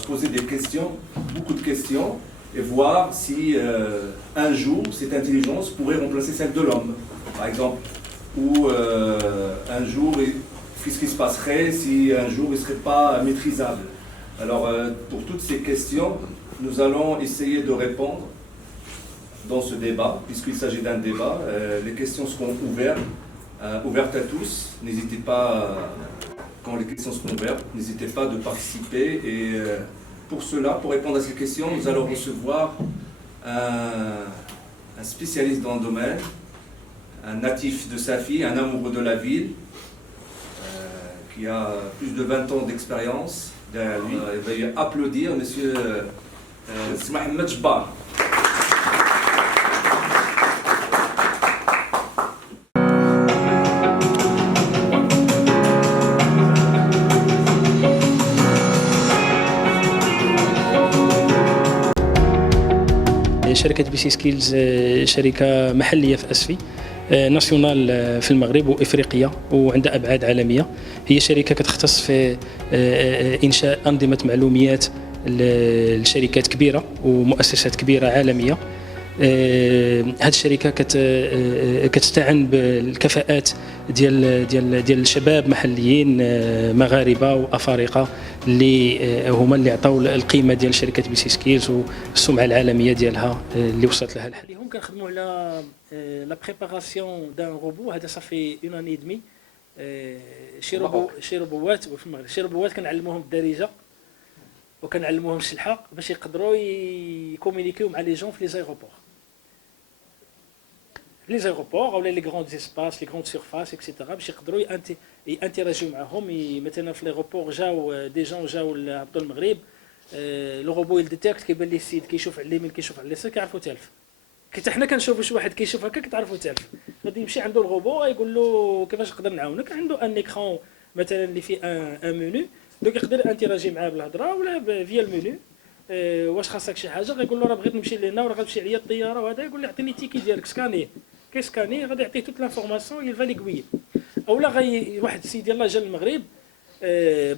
se poser des questions, beaucoup de questions, et voir si un jour cette intelligence pourrait remplacer celle de l'homme, par exemple, ou un jour, qu'est-ce qui se passerait si un jour il ne serait pas maîtrisable. Alors, pour toutes ces questions, nous allons essayer de répondre dans ce débat, puisqu'il s'agit d'un débat. Les questions seront ouvertes à tous. N'hésitez pas, quand les questions seront ouvertes, n'hésitez pas de participer. Et pour cela, pour répondre à ces questions, nous allons recevoir un spécialiste dans le domaine, un natif de Safi, un amoureux de la ville, qui a plus de 20 ans d'expérience derrière lui. Il va applaudir monsieur Mohamed Jbar. شركة بي سي سكيلز شركة محلية في أسفي ناسيونال في المغرب وإفريقيا وعندها أبعاد عالمية. هي شركة كتختص في إنشاء أنظمة معلوميات لشركات كبيرة ومؤسسات كبيرة عالمية. هذه الشركة كتستعن بالكفاءات ديال الشباب محليين مغاربة وأفارقة اللي عطاو القيمة ديال شركة بي سي سكيلز والسمعة العالمية ديالها اللي وصلت لها الحال. اليوم كنخدموا على لا بريباراسيون دان روبو. هذا صافي اون اني دمي. شي روبوات في المغرب. شي روبوات كنعلموهم الدارجة وكنعلموهم الشلحة باش يقدروا يكومونيكيو مع لي جون في لي زايروبور. لي زايروبور ولا لي غروند اسباس لي غروند سيرفاس اكسيتيرا باش يقدروا يانتيراجيو معاهم. مثلا في لي روبور جاو دي جون جاو هبطوا المغرب، لو روبو يديتيكت كيبان ليه السيد كيشوف على اليمين كيشوف على اليسار كيعرفوا تالف. حتى حنا كنشوفوا شي واحد كيشوف هكا كتعرفوا تالف. غادي يمشي عنده الروبو يقول له كيفاش نقدر نعاونك. عنده ان ايكران مثلا اللي فيه ان منيو، دونك يقدر انتيراجي معاه بالهضره ولا فيا المنيو. واش خاصك شي حاجه غيقول له راه بغيت نمشي لهنا وراه غتمشي عليا الطياره وهذا، يقول له اعطيني التيكي ديالك سكاني كيسكاني غادي يعطيه توت لافورماسيون يلفا لي كوي. اولا واحد السيد يلاه جا للمغرب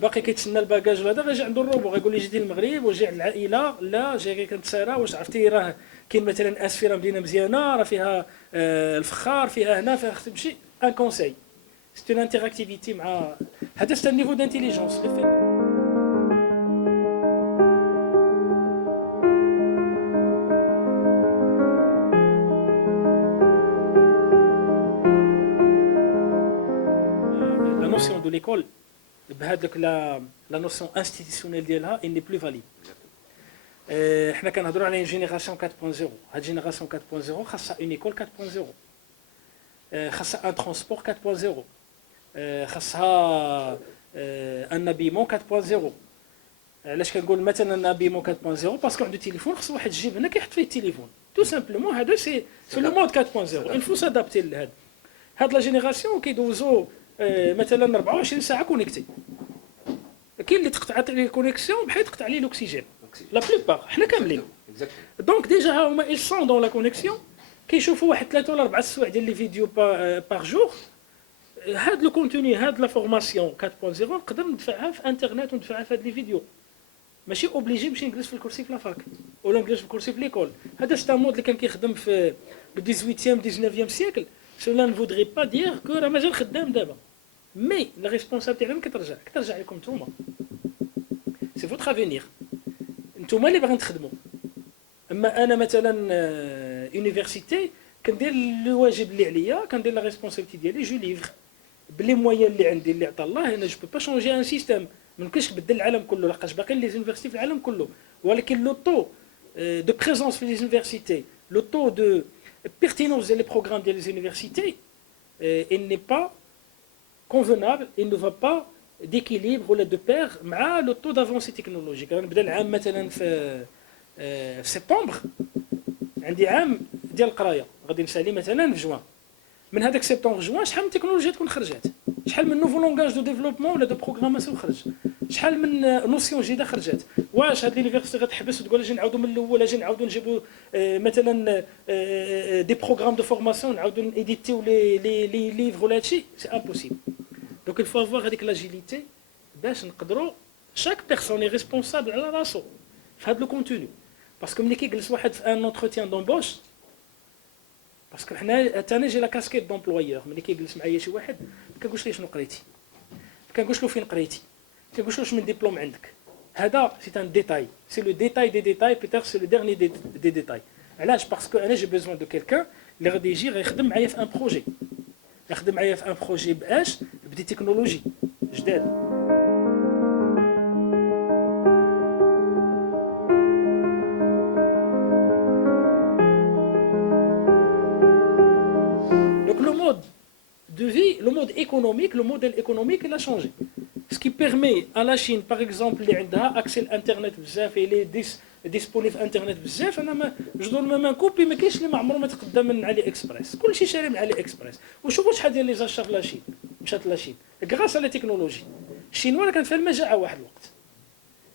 باقي كيتسنى الباكاج وهذا، غيجي عنده الروبو غيقول لي جيتي للمغرب وجي عند العائله لا جاي كنتسارى واش عرفتي راه كاين مثلا اسفي راه مدينه مزيانه راه فيها الفخار فيها هنا فيها خصك تمشي ان كونساي. سي اون انتراكتيفيتي مع هذا سي النيفو دانتيليجونس. La notion de l'école بهذاك لا نوسيون انستيتيسيونيل ديالها il n'est plus valide. حنا كنهضروا على جينيراسيون 4.0. هاد جينيراسيون 4.0 خاصها اون ايكول 4.0، خاصها ان ترونسبور 4.0، خاصها ان ابيمون 4.0. علاش كنقول مثلا ان ابيمون 4.0 باسكو عنده تليفون خص واحد يجيب هنا كيحط فيه التليفون تو سامبلومون. هذا سي لو مود 4.0. il faut s'adapter لهذا. هاد لا جينيراسيون كيدوزو مثلا 24 ساعه كونيكتي. كاين اللي تقطع ليه الكونيكسيون بحال تقطع ليه الاكسجين لا بلوبار حنا كاملين. دونك ديجا ها هما ils sont dans la connexion كيشوفوا واحد 3 ولا 4 سوايع ديال لي فيديو بار جور. هاد لو كونتوني هاد لا فورماسيون 4.0 نقدر ندفعها في انترنت وندفعها في هاد لي فيديو. ماشي اوبليجي نمشي نجلس في الكرسي في لافاك ولا نجلس في الكرسي في ليكول. هذا ستا مود اللي كان كيخدم في 18 19 سيكل. cela ne voudrait pas dire que راه مازال خدام دابا. مي لا ريسبونسابيلتي عليهم كترجع لكم نتوما. سي فوتر افينير نتوما اللي باغيين تخدموا. اما انا مثلا يونيفرسيتي كندير الواجب اللي عليا، كندير لا ريسبونسابيلتي ديالي جو ليفر بلي مويان اللي عندي اللي عطا الله. انا جو بو با شونجي ان سيستيم، ما يمكنش نبدل العالم كله لحقاش باقيين لي زونيفرسيتي في العالم كله. ولكن لو طو دو بريزونس في لي زونيفرسيتي، لو طو دو pertinence ديال لي بروغرام ديال لي زونيفرسيتي il n'est pas convenable, il ne va pas d'équilibre ولا دو بير مع لو طو دافونسي تكنولوجيك. غنبدا العام مثلا في سبتمبر عندي عام ديال القرايه غادي نسالي مثلا في جوان. من هذاك سبتمبر جوان شحال من تكنولوجيا تكون خرجت، شحال من نوفو لونغاج دو ديفلوبمون ولا دو بروغراماسيون خرج، شحال من نوسيون جديده خرجت. واش هاد لينيفرسيتي غتحبس وتقول اجي نعاودوا من الاول، اجي نعاودوا نجيبوا مثلا دي بروغرام دو فورماسيون نعاودوا ايديتيو لي ليفر ولا هادشي سي امبوسيبل. دونك الفو افوار هذيك لاجيليتي باش نقدروا chaque personne est responsable على راسو في هذا لو كونتوني باسكو ملي كيجلس واحد في ان انتروتيان دومبوش باسكو حنا انا جي لا كاسكيت دومبلويور ملي كيجلس معايا شي واحد ما كنقولش ليه شنو قريتي ما كنقولش له فين قريتي ما كنقولش له شنو من ديبلوم عندك هذا سي ان ديتاي سي لو ديتاي دي ديتاي بيتير سي لو ديرني دي ديتاي علاش باسكو انا جي بيزوان دو كيلكان اللي غادي يجي غيخدم معايا في ان بروجي يخدم معايا في ان بروجي باش بدي تكنولوجي جداد. De vie, le mode économique, le modèle économique, il a changé. Ce qui permet à la Chine, par exemple, d'avoir accès à Internet, il est disponible à Internet, je donne même un coup, puis je ne sais pas si je suis AliExpress. Tout le monde est AliExpress. Et je vois que les achats de la Chine, la Chine, grâce à la technologie. Les Chinois ont fait le majeur à un moment.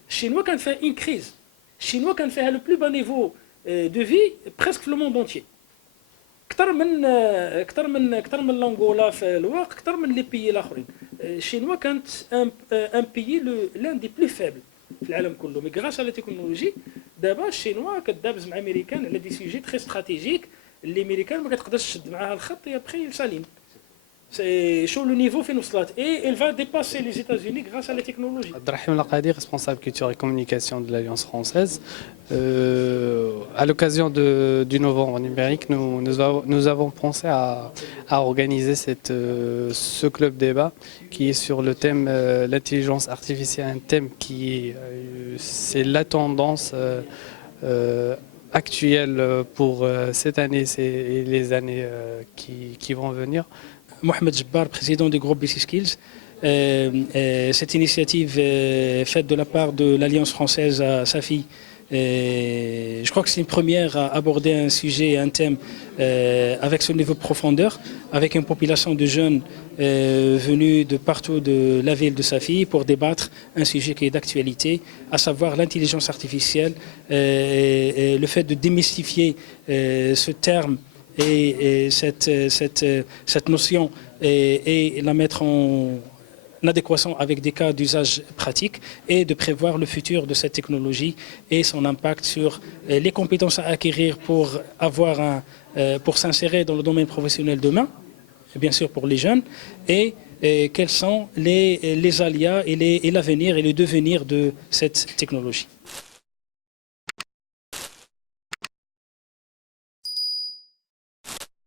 Les Chinois ont fait une crise. Les Chinois ont fait le plus bas niveau de vie presque le monde entier. اكثر من لانغولا في الوقت اكثر من لي بيي الاخرين الشينوا كانت ان بيي لان دي بلو فابل في العالم كله مي غراس على التكنولوجي دابا الشينوا كدابز مع امريكان على دي سوجي تري استراتيجيك اللي امريكان ما كتقدرش تشد معاها الخط يا بخي سالين سي شو لو نيفو فين وصلت اي elle va dépasser les États-Unis grâce à la technologie. Abdrahim Laqadi, responsable culture et communication de l'Alliance française. À l'occasion du novembre numérique, nous avons pensé à organiser ce club débat qui est sur le thème l'intelligence artificielle, un thème qui c'est la tendance actuelle pour cette année et les années qui vont venir. Mohamed Jabbar, président du groupe BC Skills. Cette initiative faite de la part de l'Alliance française à Safi, je crois que c'est une première à aborder un sujet, un thème avec ce niveau de profondeur, avec une population de jeunes venus de partout de la ville de Safi pour débattre un sujet qui est d'actualité, à savoir l'intelligence artificielle, le fait de démystifier ce terme et cette notion et la mettre en adéquation avec des cas d'usage pratique et de prévoir le futur de cette technologie et son impact sur les compétences à acquérir pour s'insérer dans le domaine professionnel demain, bien sûr pour les jeunes, et quels sont les aléas et l'avenir et le devenir de cette technologie.